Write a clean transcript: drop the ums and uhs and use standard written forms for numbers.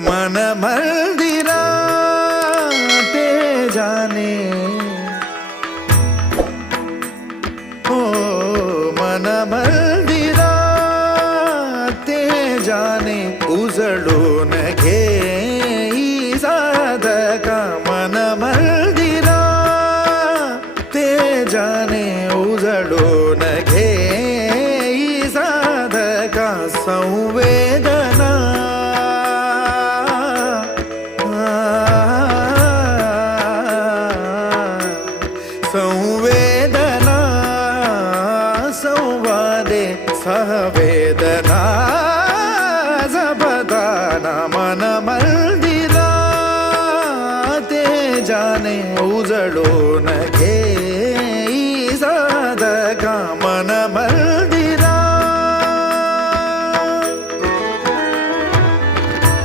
मन मंदिरा ते जाने हो मन मंदिरा ते जाने उजळून घे साधका मन मंदिरा ते जाने उजळून घे साधका संवेदना संवेदना संवादे सहवेदना जपदाना मन मंदिरा ते जाने उजळून घे